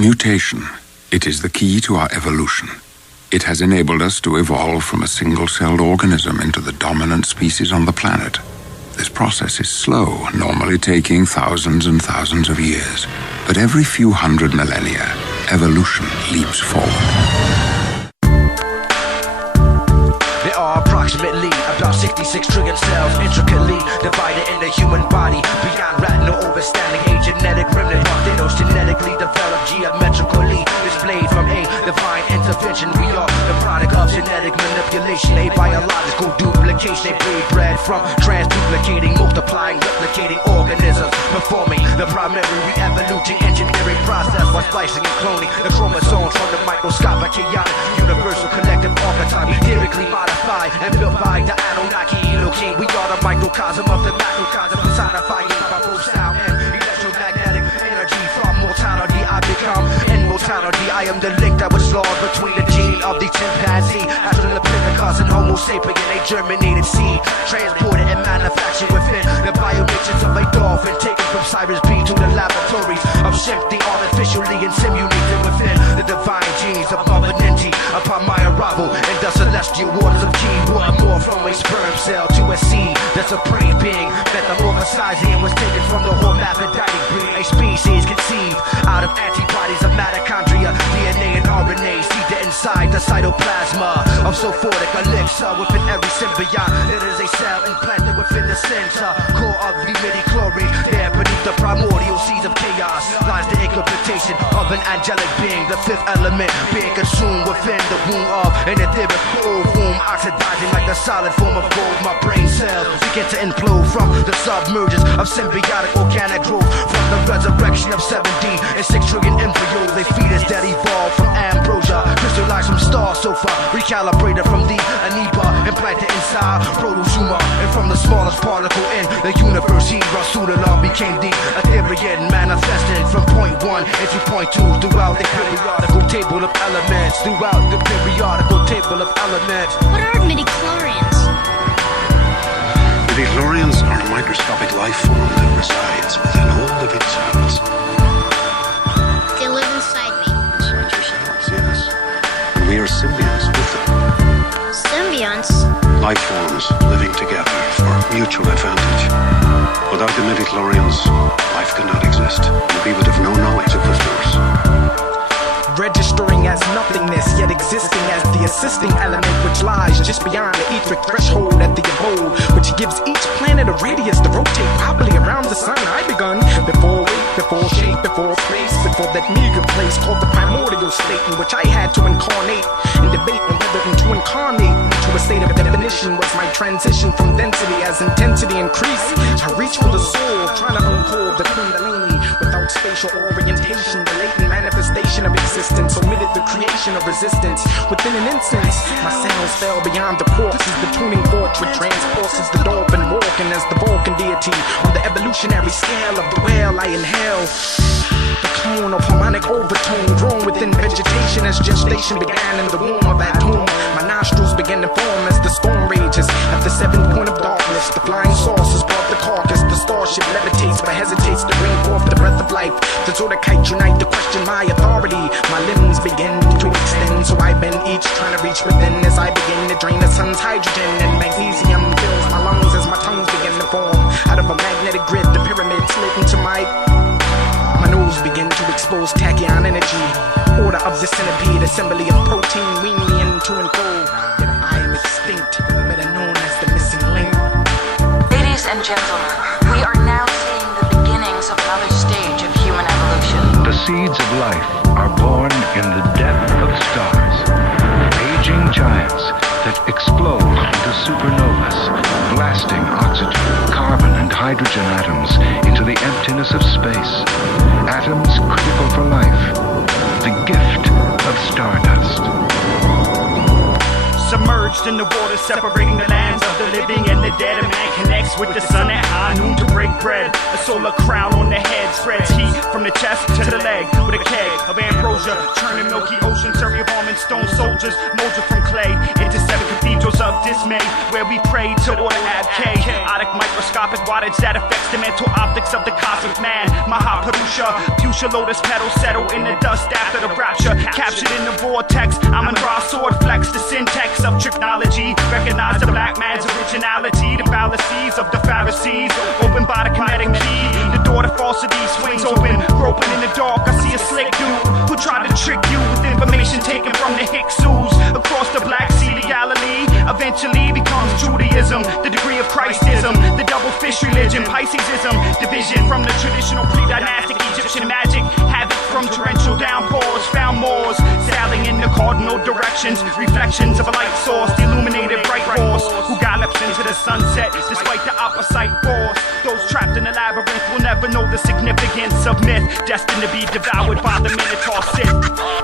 Mutation. It is the key to our evolution. It has enabled us to evolve from a single-celled organism into the dominant species on the planet. This process is slow, normally taking thousands and thousands of years. But every few hundred millennia, evolution leaps forward. There are approximately about 66 trillion cells intricately divided in the human body. Beyond retinal overstanding, a genetic remnant of Thanos genetically developed geometrically displayed from a divine intervention. We are the product of genetic manipulation, a biological duplication. They breed bred from transduplicating, multiplying, replicating organisms, performing the primary re-evoluting engineering process while splicing and cloning the chromosomes from the microscopic chaotic universal collective archetype, etherically modified and built by the Anunnaki Elohim. We are the microcosm of the macrocosm, personifying by both sound and electromagnetic energy. From mortality I become immortality. I am the link that was lost between the gene of the chimpanzee, Australopithecus and Homo sapien, a germinated seed, transported and manufactured within the biomatrix of a dolphin, taken from Cyrus B to the laboratories of Shemp, the artificially inseminated within the divine genes of Mother Ninti. Upon my arrival in the celestial waters of Ki, what more from a sperm cell to a seed, the supreme being metamorphosizing and was taken from the hermaphroditic breed, a species conceived out of antibodies of mitochondria, DNA and RNA, seeded inside the cytoplasma of sulfuric elixir within every symbiont. It is a cell implanted within the center core of the midi-chlorine. There beneath the primordial seeds of chaos lies the incorporation of an angelic being, the fifth element being consumed within the womb of an etheric cold womb, oxidizing like the solid form of gold. My brain cells begin to implode from the submergence of symbiotic organic growth, from the resurrection of 7D and 6 trillion embryos, a fetus that evolved from ambrosia, crystallized from star sulfur, recalibrated from the amoeba, implanted inside protozoa, and from the smallest particle in the universe, he Rasulullah became the Etherean, manifesting from point 1 into point 2 throughout the periodical table of elements. Throughout the periodical table of elements. What are midichlorians? Midichlorians are a microscopic life form that resides within all living cells. They live inside me. Inside your cells, yes. And we are symbionts with them. Symbionts? Life forms living together for mutual advantage. Without the midichlorians, life could not exist, and we would have no knowledge of the force. Registering as nothingness, yet existing as the assisting element which lies just beyond the etheric threshold at the abode, which gives each planet a radius to rotate properly around the sun. I begun before weight, before shape, before place, before that meager place called the primordial state, in which I had to incarnate and debate on whether to incarnate into a state of definition was my transition from density as intensity increased. I reach for the soul, trying to uncoil the kundalini without spatial orientation, the latent manifestation of existence omitted the creation of resistance. Within an instant, my cells fell beyond the corpses, the tuning fork which transposes the dolphin walking as the Vulcan deity on the evolutionary scale of the whale. I inhale the cone of harmonic overtone grown within vegetation as gestation began in the womb of that tomb. My nostrils began to form as the storm rages at the 7th point of darkness. The flying saucers brought the carcass, the starship levitates but hesitates to bring forth the breath of life. The Zodakite unite to question my authority. My limbs begin to extend, so I bend each trying to reach within as I begin to drain the sun's hydrogen, and magnesium fills my lungs as my tongues begin to form out of a magnetic grid. The pyramid slid into my nose begin to expose tachyon energy. Order of the centipede, assembly of protein, wean me into and fold. Yet I am extinct, better known as the missing link. Ladies and gentlemen, we are now seeing the beginnings of another stage of human evolution. The seeds of life are born in the depth of stars, aging giants that explode into supernovas, blasting oxygen, carbon, and hydrogen atoms into the emptiness of space. Atoms critical for life, the gift of stardust. Submerged in the water, separating the lands of the living and the dead. A man connects with the sun at high noon to break bread. A solar crown on the head spreads heat from the chest to the leg with a keg of ambrosia, churning milky ocean, survey of almond stone soldiers, molded from clay into 7 cathedrals of dismay, where we pray to order abkay. Otic microscopic wattage that affects the mental optics of the cosmic man. Mahaparusha, fuchsia lotus petals settle in the dust after the rapture, captured in the vortex. I'm a raw sword flex, the syntax of technology. Recognize the black man's originality, the fallacies of the Pharisees, open by the kinetic key. The door to falsity swings open, groping in the dark. I see a slick dude who tried to trick you with information taken from the Hyksos across the Black Sea to Galilee. Eventually becomes Judaism, the degree of Christism, the double fish religion, Piscesism, division from the traditional pre-dynastic Egyptian magic, havoc from torrential downpours, found Moors sailing in the cardinal directions, reflections of a light source, the illuminated bright horse who gallops into the sunset despite the opposite force. Those trapped in the labyrinth will never know the significance of myth, destined to be devoured by the Minotaur Sith.